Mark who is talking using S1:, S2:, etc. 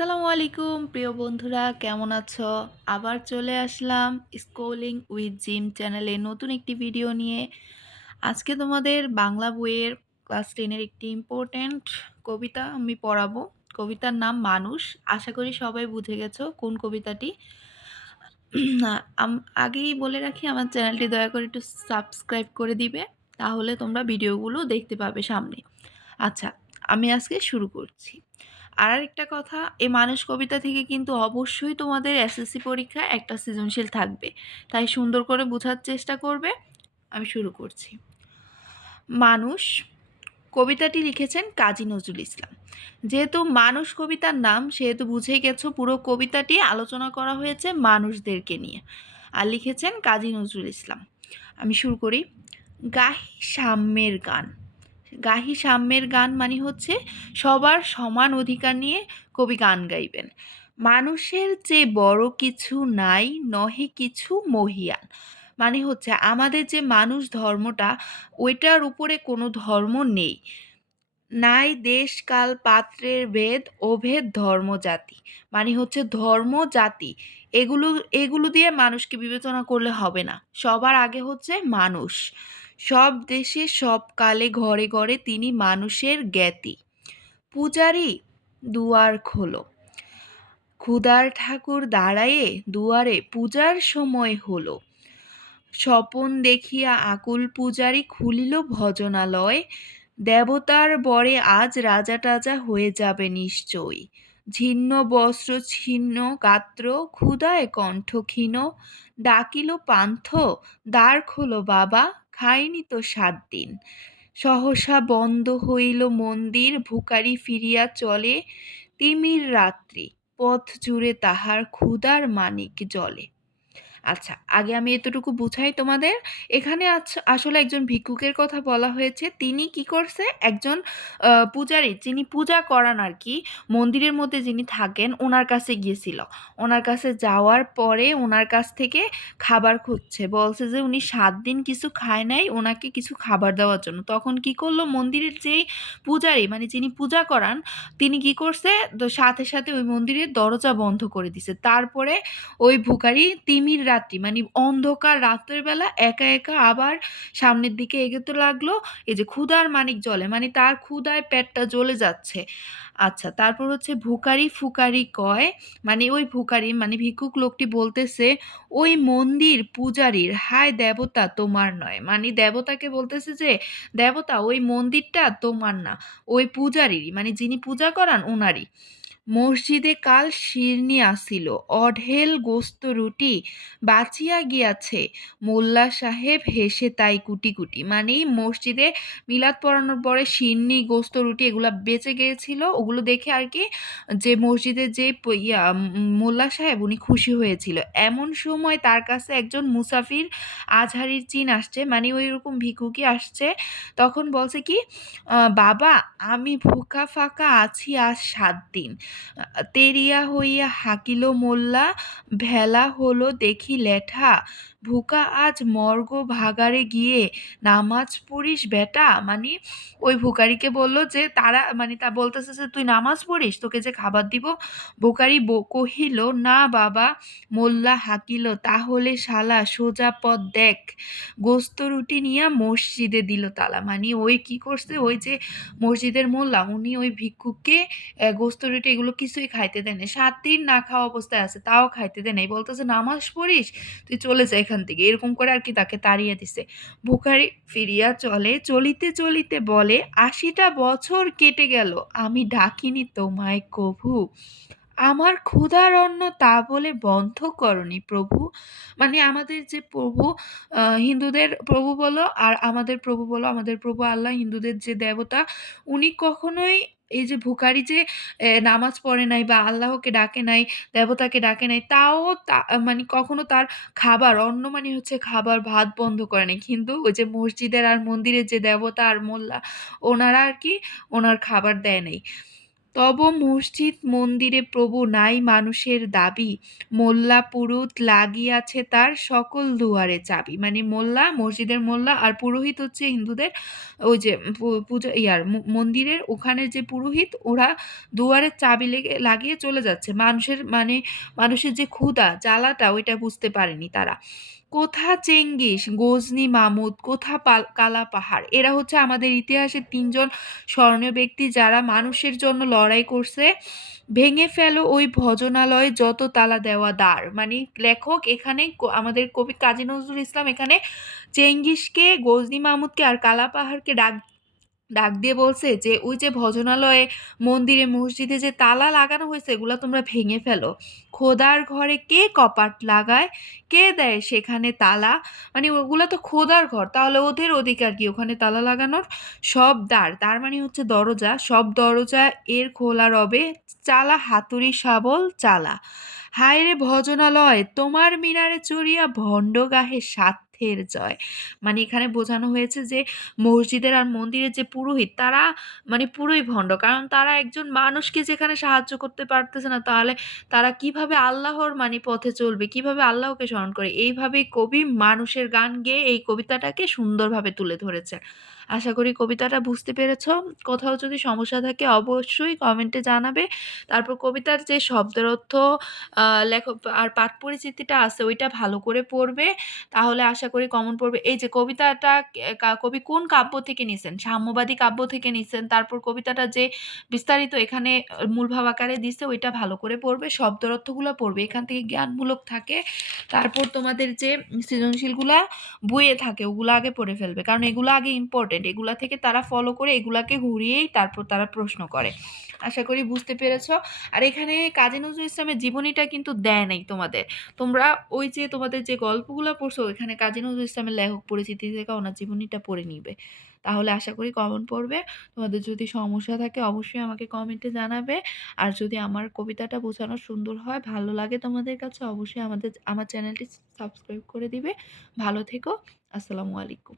S1: আসসালামু আলাইকুম প্রিয় বন্ধুরা কেমন আছো? আবার চলে আসলাম স্কোলিং উইথ জিম চ্যানেলে নতুন একটি ভিডিও নিয়ে। আজকে তোমাদের বাংলা বইয়ের ক্লাস টেনের একটি ইম্পোর্টেন্ট কবিতা আমি পড়াবো। কবিতার নাম 'মানুষ'। আশা করি সবাই বুঝে গেছো কোন কবিতাটি। আগেই বলে রাখি আমার চ্যানেলটি দয়া করে একটু সাবস্ক্রাইব করে দিবে। তাহলে তোমরা ভিডিওগুলো দেখতে পাবে সামনে। আচ্ছা, আমি আজকে শুরু করছি। আর আরেকটা কথা, এই মানুষ কবিতা থেকে কিন্তু অবশ্যই তোমাদের এসএসসি পরীক্ষায় একটা সৃজনশীল থাকবে। তাই সুন্দর করে বোঝার চেষ্টা করবে। আমি শুরু করছি। মানুষ কবিতাটি লিখেছেন কাজী নজরুল ইসলাম। যেহেতু মানুষ কবিতার নাম সেহেতু বুঝেই গেছো পুরো কবিতাটি আলোচনা করা হয়েছে মানুষদেরকে নিয়ে। আর লিখেছেন কাজী নজরুল ইসলাম। আমি শুরু করি। গাহি সাম্যের গান। গাহি সাম্যের গান মানে হচ্ছে সবার সমান অধিকার নিয়ে কবি গান গাইবেন। মানুষের যে বড় কিছু নাই, নহে কিছু মহিয়ান। মানে হচ্ছে আমাদের যে মানুষ ধর্মটা, ওইটার উপরে কোনো ধর্ম নেই। নাই দেশ, কাল, পাত্রের ভেদ, অভেদ ধর্ম জাতি মানে হচ্ছে ধর্ম জাতি এগুলো এগুলো দিয়ে মানুষকে বিবেচনা করলে হবে না। সবার আগে হচ্ছে মানুষ। সব দেশে সব কালে ঘরে ঘরে তিনি মানুষের জ্ঞাতি। পূজারি দুয়ার খোলো। ক্ষুদার ঠাকুর দাঁড়ায়ে দুয়ারে পূজার সময় হলো। স্বপন দেখিয়া আকুল পূজারি খুলিল ভজনালয়। দেবতার বরে আজ রাজা টাজা হয়ে যাবে নিশ্চয়ই। ছিন্ন বস্ত্র ছিন্ন গাত্র ক্ষুদায় কণ্ঠ ক্ষীণ ডাকিল পান্থ, দ্বার খোলো বাবা। খাইনি তো সাত দিন। সহসা বন্ধ হইল মন্দির, ভুকারি ফিরিয়া চলে তিমির রাত্রি। পথ জুড়ে তাহার ক্ষুধার মানিক জলে। আচ্ছা আগে আমি এতটুকু বুঝাই তোমাদের। এখানে আসলে একজন ভিক্ষুকের কথা বলা হয়েছে। তিনি কি করছে? একজন পূজারী। যিনি পূজা করান আর কি মন্দিরের মধ্যে যিনি থাকেন ওনার কাছে গিয়েছিল। ওনার কাছে যাওয়ার পরে ওনার কাছ থেকে খাবার খুঁজছে। বলছে যে উনি সাত দিন কিছু খায় নাই ওনাকে কিছু খাবার দেওয়ার জন্য। তখন কি করল? মন্দিরের যেই পূজারী মানে যিনি পূজা করান, তিনি কি করছে? সাথে সাথে ওই মন্দিরের দরজা বন্ধ করে দিছে। তারপরে ওই ভুকারি তিমির রাত্রি মানে অন্ধকার রাত্রের বেলা একা একা আবার সামনের দিকে এগোতে লাগল। এই যে ক্ষুধার মানিক জলে মানে তার ক্ষুধায় পেটটা জ্বলে যাচ্ছে। আচ্ছা তারপর হচ্ছে ভুকারি ফুকারি কয় মানে ওই ভুকারি মানে ভিক্ষুক লোকটি বলতেছে, ওই মন্দির পূজারীর, হায় দেবতা তোমার নয়। মানে দেবতাকে বলতেছে যে, দেবতা, ওই মন্দিরটা তোমার না, ওই পূজারীরই মানে যিনি পূজা করান ওনারই। মসজিদে কাল শিরনি আসিল, অঢেল গোস্ত রুটি বাঁচিয়া গিয়াছে। মোল্লা সাহেব হেসে তাই কুটি কুটি। মানে মসজিদে মিলাদ পড়ানোর পরে শিরনি, গোস্ত রুটি এগুলা বেঁচে গিয়েছিল, ওগুলো দেখে আর কি যে মসজিদে যে ইয়া মোল্লা সাহেব উনি খুশি হয়েছিল। এমন সময় তার কাছে একজন মুসাফির আজহারির চিন আসছে মানে ওই রকম ভিক্ষুকি আসছে। তখন বলছে কি বাবা, আমি ভুকা ফাঁকা আছি আজ সাত দিন। তেরিয়া হইয়া হাকিল মোল্লা, ভেলা হলো দেখি লেঠা, ভুকা আজ মর্গ ভাগারে গিয়ে নামাজ পড়িস বেটা? মানে ওই ভুকারিকে বলল যে তারা মানে তা বলতেছে যে তুই নামাজ পড়িস, তোকে যে খাবার দিব? ভুকারি কহিল, না বাবা। মোল্লা হাকিল, তাহলে শালা সোজা পথ দেখ। গোস্ত রুটি নিয়ে মসজিদে দিল তালা। মানে ওই কি করছে? ওই যে মসজিদের মোল্লা, উনি ওই ভিক্ষুককে গোস্ত রুটি এগুলো কিছুই খাইতে দেন সাত দিন না খাওয়া অবস্থায় আছে, তাও খাইতে দেন এই বলতেছে, নামাজ পড়িস, তুই চলে যা এখান থেকে। এরকম করে আর কি তাকে তাড়িয়ে দিছে। বুখারি ফিরিয়া চলে, চলিতে চলিতে বলে, আশিটা বছর কেটে গেল, আমি ডাকিনি তোমায় কভু। আমার ক্ষুধার অন্ন তা বলে বন্ধ করনি প্রভু। মানে আমাদের যে প্রভু হিন্দুদের প্রভু বলো, আর আমাদের প্রভু বলো, আমাদের প্রভু আল্লাহ হিন্দুদের যে দেবতা, উনি কখনোই এই যে ভুখারি যে নামাজ পড়ে নাই বা আল্লাহকে ডাকে নাই, দেবতাকে ডাকে নাই, তাও মানে কখনো তার খাবার অন্য মানে হচ্ছে খাবার, ভাত বন্ধ করে নাই। কিন্তু ওই যে মসজিদের আর মন্দিরের যে দেবতা আর মোল্লা, ওনারা আর কি ওনার খাবার দেয় নাই। তব মসজিদ মন্দিরে প্রভু নাই মানুষের দাবি। মোল্লা পুরুত লাগিয়াছে তার সকল দুয়ারে চাবি। মানে মোল্লা, মসজিদের মোল্লা আর পুরোহিত হচ্ছে হিন্দুদের ওই যে পূজা, ইয়ার মন্দিরের ওখানে যে পুরোহিত, ওরা দুয়ারের চাবি লেগে, লাগিয়ে চলে যাচ্ছে। মানুষের মানে মানুষের যে ক্ষুধা, জ্বালাটা, ওইটা বুঝতে পারেনি তারা। কোথা চেঙ্গিস, গজনি মামুদ? কোথা কালা পাহাড়? এরা হচ্ছে আমাদের ইতিহাসের তিনজন স্মরণীয় ব্যক্তি যারা মানুষের জন্য লড়াই করছে। ভেঙে ফেলো ওই ভজনালয় যত তালা দেওয়া দ্বার। মানে লেখক এখানে আমাদের কবি কাজী নজরুল ইসলাম এখানে চেঙ্গিসকে, গজনি মামুদকে আর কালা পাহাড়কে ডাক ডাক দিয়ে বলছে যে, ওই যে ভজনালয়ে মন্দিরে মসজিদে যে তালা লাগানো হয়েছে, এগুলো তোমরা ভেঙে ফেলো। খোদার ঘরে কে কপাট লাগায়? কে দেয় সেখানে তালা? মানে ওগুলো তো খোদার ঘর, তাহলে ওদের অধিকার কি ওখানে তালা লাগানোর? সব দ্বার, তার মানে হচ্ছে দরজা, সব দরজা এর খোলা রবে, চালা হাতুড়ি শাবল চালা। হায় রে ভজনালয়, তোমার মিনারে চড়িয়া ভণ্ড গাহে স্বার্থের জয় মানে এখানে বোঝানো হয়েছে যে মসজিদের আর মন্দিরের যে পুরোহিত, তারা মানে পুরোই ভণ্ড। কারণ তারা একজন মানুষকে যেখানে সাহায্য করতে পারতেছে না, তাহলে তারা কীভাবে আল্লাহর মানে পথে চলবে, কীভাবে আল্লাহকে স্মরণ করে? এইভাবেই কবি মানুষের গান গেয়ে এই কবিতাটাকে সুন্দরভাবে তুলে ধরেছে। আশা করি কবিতাটা বুঝতে পেরেছ। কোথাও যদি সমস্যা থাকে অবশ্যই কমেন্টে জানাবে। তারপর কবিতার যে শব্দের অর্থ লেখক আর পাঠ পরিচিতিটা আছে ওইটা ভালো করে পড়বে। তাহলে আশা করি কমন পড়বে। এই যে কবিতাটা কবি কোন কাব্য থেকে নিছেন? সাম্যবাদী কাব্য থেকে নিছেন। তারপর কবিতাটা যে বিস্তারিত এখানে আহ, মূল ভাব আকারে দিছে ওইটা ভালো করে পড়বে। শব্দের অর্থগুলো পড়বে। এখান থেকে জ্ঞানমূলক থাকে। তারপর তোমাদের যে সৃজনশীলগুলা বইয়ে থাকে, ওগুলো আগে পড়ে ফেলবে। কারণ এগুলো আগে ইম্পর্টেন্ট এগুলা থেকে তারা ফলো করে এগুলাকে ঘুরিয়েই তারপর তারা প্রশ্ন করে। আশা করি বুঝতে পেরেছ। আর এখানে কাজী নজরুল ইসলামের জীবনীটা কিন্তু দেয় নাই তোমাদের। তোমরা ওই যে তোমাদের যে গল্পগুলো পড়ছো এখানে কাজী নজরুল ইসলামের লেখক পরিচিতি থেকে ওনার জীবনীটা পড়ে নিবে। তাহলে আশা করি কমন পড়বে। তোমাদের যদি সমস্যা থাকে অবশ্যই আমাকে কমেন্টে জানাবে। আর যদি আমার কবিতাটা বোঝানো সুন্দর হয়, ভালো লাগে তোমাদের কাছে, অবশ্যই আমাদের, আমার চ্যানেলটি সাবস্ক্রাইব করে দিবে। ভালো থেকো, আসসালামু আলাইকুম।